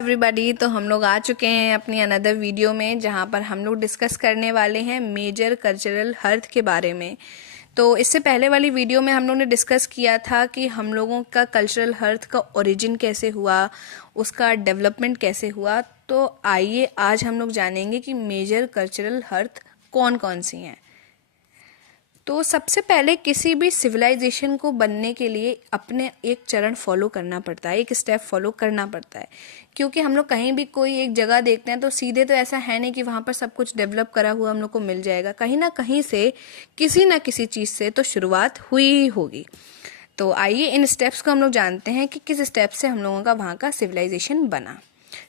Everybody, तो हम लोग आ चुके हैं अपनी अनदर वीडियो में जहां पर हम लोग डिस्कस करने वाले हैं मेजर कल्चरल हर्थ के बारे में। तो इससे पहले वाली वीडियो में हम लोग ने डिस्कस किया था कि हम लोगों का कल्चरल हर्थ का ओरिजिन कैसे हुआ, उसका डेवलपमेंट कैसे हुआ। तो आइए आज हम लोग जानेंगे कि मेजर कल्चरल हर्थ कौन कौन सी हैं। तो सबसे पहले किसी भी सिविलाइजेशन को बनने के लिए अपने एक चरण फॉलो करना पड़ता है, एक स्टेप फॉलो करना पड़ता है। क्योंकि हम लोग कहीं भी कोई एक जगह देखते हैं तो सीधे तो ऐसा है नहीं कि वहाँ पर सब कुछ डेवलप करा हुआ हम लोग को मिल जाएगा। कहीं ना कहीं से किसी ना किसी चीज़ से तो शुरुआत हुई ही होगी। तो आइए इन स्टेप्स को हम लोग जानते हैं कि किस स्टेप से हम लोगों का वहाँ का सिविलाइजेशन बना।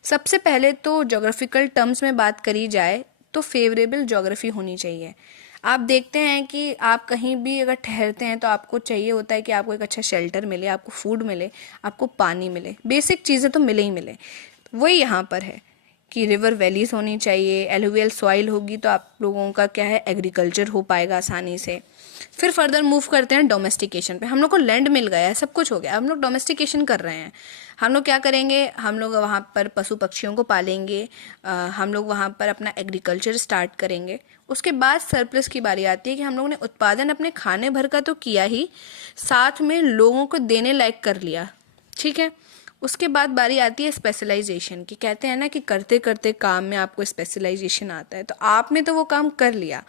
सबसे पहले तो जोग्राफिकल टर्म्स में बात करी जाए तो फेवरेबल जोग्राफी होनी चाहिए। आप देखते हैं कि आप कहीं भी अगर ठहरते हैं तो आपको चाहिए होता है कि आपको एक अच्छा शेल्टर मिले, आपको फूड मिले, आपको पानी मिले, बेसिक चीज़ें तो मिले ही मिले। वही यहाँ पर है कि रिवर वैलीज होनी चाहिए, एलुवियल सॉइल होगी तो आप लोगों का क्या है, एग्रीकल्चर हो पाएगा आसानी से। फिर फर्दर मूव करते हैं डोमेस्टिकेशन पे। हम लोग को लैंड मिल गया है, सब कुछ हो गया, हम लोग डोमेस्टिकेशन कर रहे हैं। हम लोग क्या करेंगे, हम लोग वहाँ पर पशु पक्षियों को पालेंगे, हम लोग वहाँ पर अपना एग्रीकल्चर स्टार्ट करेंगे। उसके बाद सरप्लस की बारी आती है कि हम लोगों ने उत्पादन अपने खाने भर का तो किया ही, साथ में लोगों को देने लायक कर लिया। ठीक है, उसके बाद बारी आती है स्पेशलाइजेशन की। कहते हैं ना कि करते करते काम में आपको स्पेशलाइजेशन आता है। तो आपने तो वो काम कर लिया,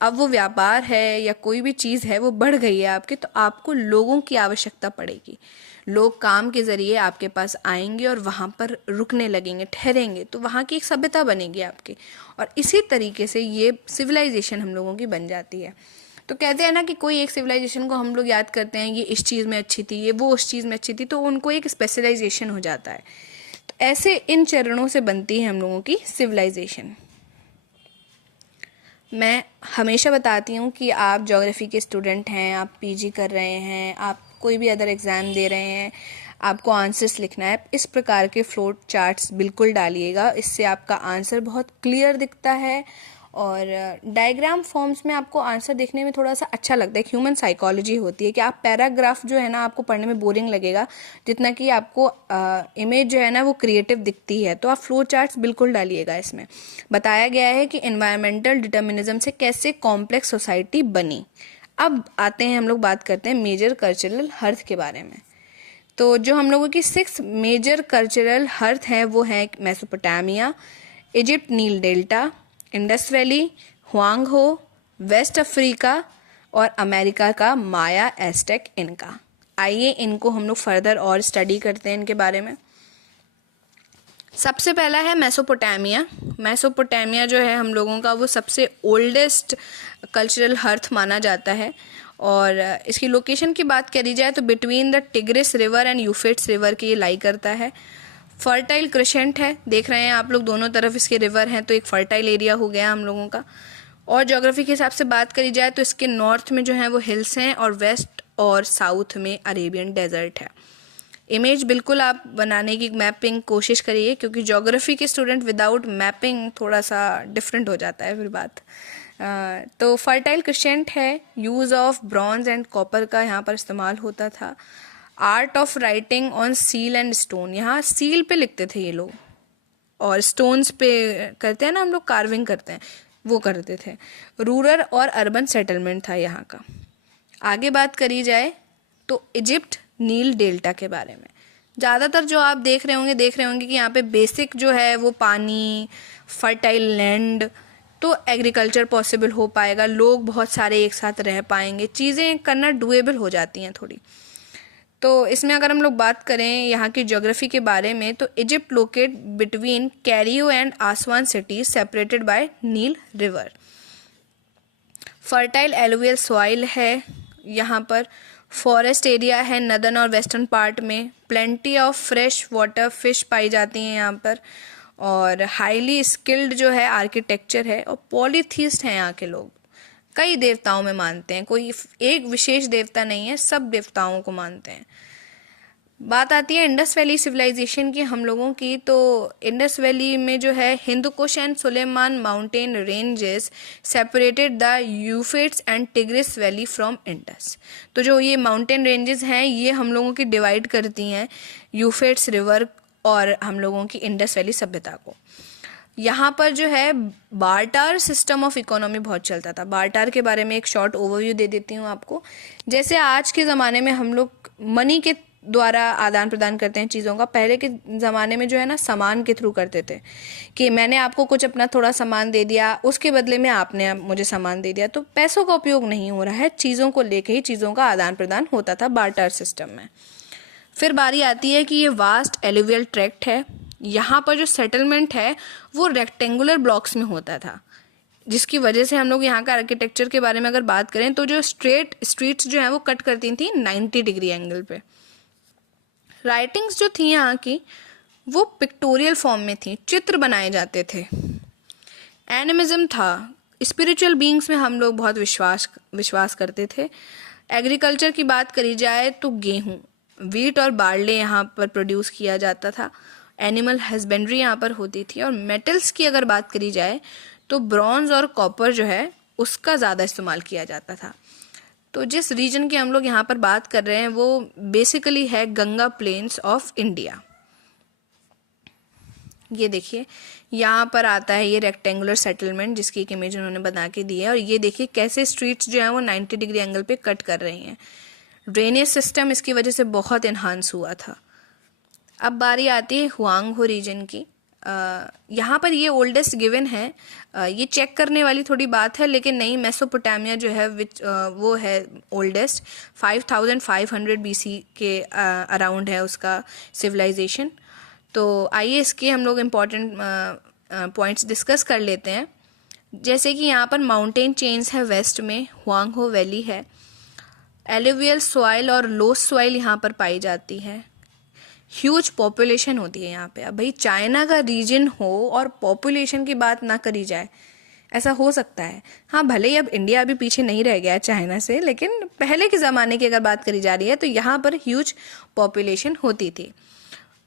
अब वो व्यापार है या कोई भी चीज़ है वो बढ़ गई है आपके, तो आपको लोगों की आवश्यकता पड़ेगी। लोग काम के ज़रिए आपके पास आएंगे और वहाँ पर रुकने लगेंगे, ठहरेंगे, तो वहाँ की एक सभ्यता बनेगी आपकी। और इसी तरीके से ये सिविलाइजेशन हम लोगों की बन जाती है। तो कहते हैं ना कि कोई एक सिविलाइजेशन को हम लोग याद करते हैं, ये इस चीज़ में अच्छी थी, ये वो उस चीज़ में अच्छी थी, तो उनको एक स्पेशलाइजेशन हो जाता है। तो ऐसे इन चरणों से बनती है हम लोगों की सिविलाइजेशन। मैं हमेशा बताती हूँ कि आप ज्योग्राफी के स्टूडेंट हैं, आप पीजी कर रहे हैं, आप कोई भी अदर एग्ज़ाम दे रहे हैं, आपको आंसर्स लिखना है, इस प्रकार के फ्लोट चार्ट्स बिल्कुल डालिएगा। इससे आपका आंसर बहुत क्लियर दिखता है और डायग्राम फॉर्म्स में आपको आंसर देखने में थोड़ा सा अच्छा लगता है। ह्यूमन साइकोलॉजी होती है कि आप पैराग्राफ जो है ना आपको पढ़ने में बोरिंग लगेगा, जितना कि आपको इमेज जो है ना वो क्रिएटिव दिखती है। तो आप फ्लो चार्ट्स बिल्कुल डालिएगा। इसमें बताया गया है कि एनवायरमेंटल डिटर्मिनिज्म से कैसे कॉम्प्लेक्स सोसाइटी बनी। अब आते हैं, हम लोग बात करते हैं मेजर कल्चरल हर्थ के बारे में। तो जो हम लोगों की 6 मेजर कल्चरल हर्थ हैं वो हैं Mesopotamia, Egypt Nile delta, Indus valley, Huang Ho, West Africa और अमेरिका का माया, एज़टेक, इनका। आइए इनको हम लोग फर्दर और स्टडी करते हैं इनके बारे में। सबसे पहला है मेसोपोटामिया। मेसोपोटामिया जो है हम लोगों का वो सबसे ओल्डेस्ट कल्चरल हर्थ माना जाता है। और इसकी लोकेशन की बात करी जाए तो between the tigris river and Euphrates river के ये लाई करता है। फर्टाइल क्रिसेंट है, देख रहे हैं आप लोग, दोनों तरफ इसके रिवर हैं, तो एक फर्टाइल एरिया हो गया हम लोगों का। और ज्योग्राफी के हिसाब से बात करी जाए तो इसके नॉर्थ में जो है वो हिल्स हैं और वेस्ट और साउथ में अरेबियन डेजर्ट है। इमेज बिल्कुल आप बनाने की मैपिंग कोशिश करिए, क्योंकि ज्योग्राफी के स्टूडेंट विदाउट मैपिंग थोड़ा सा डिफरेंट हो जाता है फिर बात। तो फर्टाइल क्रिसेंट है, use of bronze and copper का यहाँ पर इस्तेमाल होता था। Art of writing on seal and stone, यहाँ सील पे लिखते थे ये लोग, और स्टोन्स पे करते हैं ना हम लोग, कार्विंग करते हैं, वो करते थे। रूरल और अर्बन सेटलमेंट था यहाँ का। आगे बात करी जाए तो इजिप्ट नील डेल्टा के बारे में। ज़्यादातर जो आप देख रहे होंगे कि यहाँ पे बेसिक जो है वो पानी, फर्टाइल लैंड, तो एग्रीकल्चर पॉसिबल हो पाएगा, लोग बहुत सारे एक साथ रह पाएंगे, चीज़ें करना डुएबल हो जाती हैं थोड़ी। तो इसमें अगर हम लोग बात करें यहाँ की ज्योग्राफी के बारे में तो Egypt located between Cairo and Aswan cities separated by Nile river. Fertile alluvial soil है यहाँ पर, फॉरेस्ट एरिया है नदर्न और वेस्टर्न पार्ट में, plenty of fresh water fish पाई जाती हैं यहाँ पर, और हाईली स्किल्ड जो है आर्किटेक्चर है, और पॉलीथीस्ट हैं यहाँ के लोग, कई देवताओं में मानते हैं, कोई एक विशेष देवता नहीं है, सब देवताओं को मानते हैं। बात आती है इंडस वैली सिविलाइजेशन की हम लोगों की। तो इंडस वैली में जो है Hindu Kush and Sulaiman mountain ranges separated the Euphrates and Tigris valley from Indus. तो जो ये माउंटेन रेंजेस हैं ये हम लोगों की डिवाइड करती हैं यूफ्रेट्स रिवर और हम लोगों की इंडस वैली सभ्यता को। यहाँ पर जो है बार्टर सिस्टम ऑफ इकोनॉमी बहुत चलता था। बार्टर के बारे में एक शॉर्ट ओवरव्यू दे देती हूँ आपको। जैसे आज के ज़माने में हम लोग मनी के द्वारा आदान प्रदान करते हैं चीज़ों का, पहले के ज़माने में जो है ना सामान के थ्रू करते थे कि मैंने आपको कुछ अपना थोड़ा सामान दे दिया, उसके बदले में आपने मुझे सामान दे दिया। तो पैसों का उपयोग नहीं हो रहा है, चीज़ों को लेके ही चीज़ों का आदान प्रदान होता था बार्टर सिस्टम में। फिर बारी आती है कि ये वास्ट एलुवियल ट्रैक्ट है। यहाँ पर जो सेटलमेंट है वो रेक्टेंगुलर ब्लॉक्स में होता था, जिसकी वजह से हम लोग यहाँ का आर्किटेक्चर के बारे में अगर बात करें तो जो स्ट्रेट स्ट्रीट्स जो हैं वो कट करती थी 90 डिग्री एंगल पे। राइटिंग्स जो थी यहाँ की वो पिक्टोरियल फॉर्म में थी, चित्र बनाए जाते थे। एनिमिज्म था, स्पिरिचुअल बीइंग्स में हम लोग बहुत विश्वास करते थे। एग्रीकल्चर की बात करी जाए तो गेहूँ, वीट और बार्ले यहाँ पर प्रोड्यूस किया जाता था। एनिमल हस्बेंड्री यहाँ पर होती थी। और मेटल्स की अगर बात करी जाए तो ब्रॉन्ज और कॉपर जो है उसका ज़्यादा इस्तेमाल किया जाता था। तो जिस रीजन की हम लोग यहाँ पर बात कर रहे हैं वो बेसिकली है गंगा प्लेन्स ऑफ इंडिया। ये देखिए यहाँ पर आता है ये रेक्टेंगुलर सेटलमेंट जिसकी एक इमेज उन्होंने बना के दी है। और ये देखिए कैसे स्ट्रीट्स जो हैं वो 90 डिग्री एंगल पे कट कर रही हैं। ड्रेनेज सिस्टम इसकी वजह से बहुत इन्हांस हुआ था। अब बारी आती है हुआंग-हो रीजन की। यहाँ पर ये ओल्डेस्ट गिवन है। ये चेक करने वाली थोड़ी बात है, लेकिन नहीं, मेसोपोटामिया जो है वो है ओल्डेस्ट। 5500 BC के अराउंड है उसका सिविलाइजेशन। तो आइए इसके हम लोग इम्पॉर्टेंट पॉइंट्स डिस्कस कर लेते हैं। जैसे कि यहाँ पर माउंटेन चेन्स है वेस्ट में, हुआंग-हो वैली है। एलुवियल सॉइल और लो सॉइल यहाँ पर पाई जाती है। ह्यूज पॉपुलेशन होती है यहाँ पे। अब भाई चाइना का रीजन हो और पॉपुलेशन की बात ना करी जाए, ऐसा हो सकता है? हाँ, भले ही अब इंडिया अभी पीछे नहीं रह गया है चाइना से, लेकिन पहले के ज़माने की अगर बात करी जा रही है तो यहाँ पर ह्यूज पॉपुलेशन होती थी।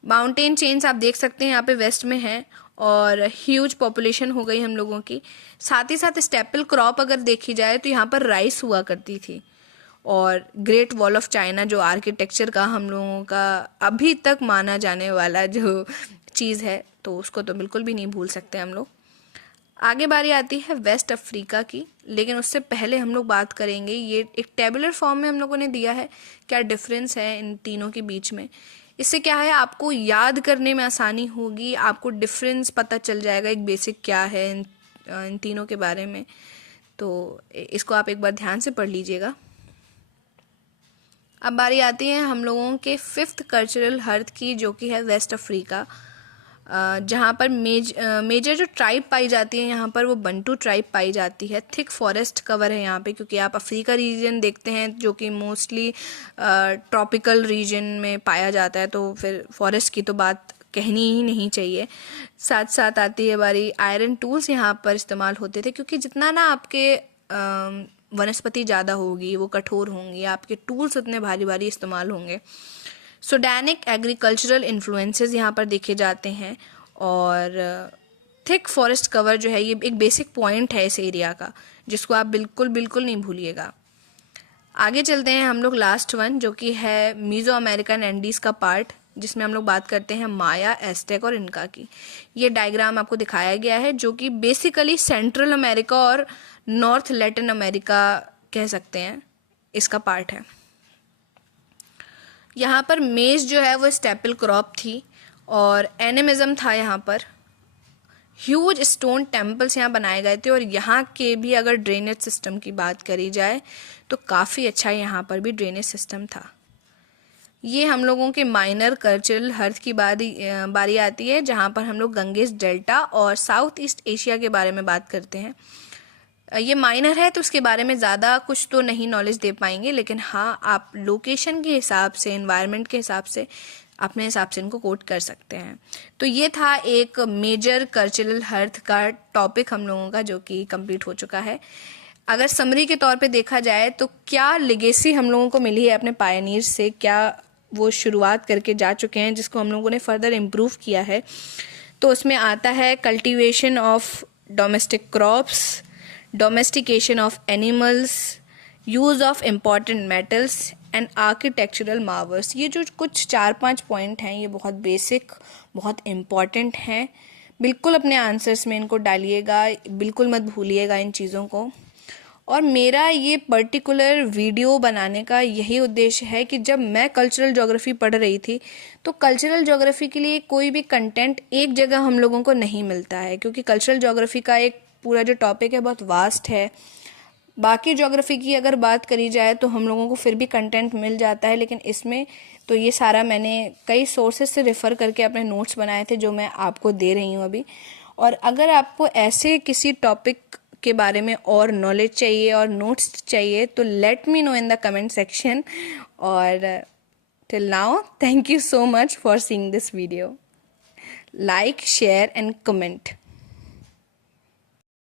माउंटेन चेन्स आप देख सकते हैं यहाँ पे वेस्ट में है और ह्यूज पॉपुलेशन हो गई हम लोगों की। साथ ही साथ स्टेपल क्रॉप अगर देखी जाए तो यहाँ पर राइस हुआ करती थी। और ग्रेट वॉल ऑफ चाइना जो आर्किटेक्चर का हम लोगों का अभी तक माना जाने वाला जो चीज़ है, तो उसको तो बिल्कुल भी नहीं भूल सकते हम लोग। आगे बारी आती है वेस्ट अफ्रीका की, लेकिन उससे पहले हम लोग बात करेंगे, ये एक टेबुलर फॉर्म में हम लोगों ने दिया है, क्या डिफरेंस है इन तीनों के बीच में। इससे क्या है, आपको याद करने में आसानी होगी, आपको डिफरेंस पता चल जाएगा एक बेसिक क्या है इन तीनों के बारे में। तो इसको आप एक बार ध्यान से पढ़ लीजिएगा। अब बारी आती है हम लोगों के 5th कल्चरल हर्थ की, जो कि है वेस्ट अफ्रीका। जहाँ पर मेजर जो ट्राइब पाई जाती है यहाँ पर वो बंटू ट्राइब पाई जाती है। थिक फॉरेस्ट कवर है यहाँ पे, क्योंकि आप अफ्रीका रीजन देखते हैं जो कि मोस्टली ट्रॉपिकल रीजन में पाया जाता है, तो फिर फॉरेस्ट की तो बात कहनी ही नहीं चाहिए। साथ साथ आती है बारी आयरन टूल्स यहाँ पर इस्तेमाल होते थे, क्योंकि जितना ना आपके वनस्पति ज़्यादा होगी, वो कठोर होंगी, आपके टूल्स उतने भारी भारी इस्तेमाल होंगे। सुडानिक एग्रीकल्चरल इन्फ्लुएंसेस यहाँ पर देखे जाते हैं। और थिक फॉरेस्ट कवर जो है ये एक बेसिक पॉइंट है इस एरिया का, जिसको आप बिल्कुल बिल्कुल नहीं भूलिएगा। आगे चलते हैं हम लोग लास्ट वन, जो कि है मीज़ो अमेरिकन एंडीज़ का पार्ट, जिसमें हम लोग बात करते हैं माया, एस्टेक और इनका की। ये डायग्राम आपको दिखाया गया है, जो कि बेसिकली सेंट्रल अमेरिका और नॉर्थ लैटिन अमेरिका कह सकते हैं इसका पार्ट है। यहाँ पर मेज जो है वो स्टेपल क्रॉप थी और एनिमिज्म था। यहाँ पर ह्यूज स्टोन टेम्पल्स यहाँ बनाए गए थे। और यहाँ के भी अगर ड्रेनेज सिस्टम की बात करी जाए तो काफ़ी अच्छा यहाँ पर भी ड्रेनेज सिस्टम था। ये हम लोगों के माइनर कल्चरल हर्थ की बारी आती है, जहाँ पर हम लोग गंगेस डेल्टा और साउथ ईस्ट एशिया के बारे में बात करते हैं। ये माइनर है तो उसके बारे में ज़्यादा कुछ तो नहीं नॉलेज दे पाएंगे, लेकिन हाँ आप लोकेशन के हिसाब से, एनवायरनमेंट के हिसाब से अपने हिसाब से इनको कोट कर सकते हैं। तो ये था एक मेजर कल्चरल हर्थ का टॉपिक हम लोगों का, जो कि कंप्लीट हो चुका है। अगर समरी के तौर पे देखा जाए तो क्या लेगेसी हम लोगों को मिली है अपने पायनियर से, क्या वो शुरुआत करके जा चुके हैं जिसको हम लोगों ने फर्दर इम्प्रूव किया है, तो उसमें आता है cultivation of domestic crops, domestication of animals, use of important metals, and architectural Marvels. ये जो कुछ 4-5 पॉइंट हैं ये बहुत बेसिक, बहुत इम्पॉर्टेंट हैं। बिल्कुल अपने आंसर्स में इनको डालिएगा, बिल्कुल मत भूलिएगा इन चीज़ों को। और मेरा ये पर्टिकुलर वीडियो बनाने का यही उद्देश्य है कि जब मैं कल्चरल ज्योग्राफी पढ़ रही थी तो कल्चरल ज्योग्राफी के लिए कोई भी कंटेंट एक जगह हम लोगों को नहीं मिलता है, क्योंकि कल्चरल ज्योग्राफी का एक पूरा जो टॉपिक है बहुत वास्ट है। बाकी ज्योग्राफी की अगर बात करी जाए तो हम लोगों को फिर भी कंटेंट मिल जाता है, लेकिन इसमें तो ये सारा मैंने कई सोर्सेज से रेफ़र करके अपने नोट्स बनाए थे जो मैं आपको दे रही हूँ अभी। और अगर आपको ऐसे किसी टॉपिक के बारे में और नॉलेज चाहिए और नोट्स चाहिए तो let me know in the comment section. और till now thank you so much for seeing this video. Like, share and comment.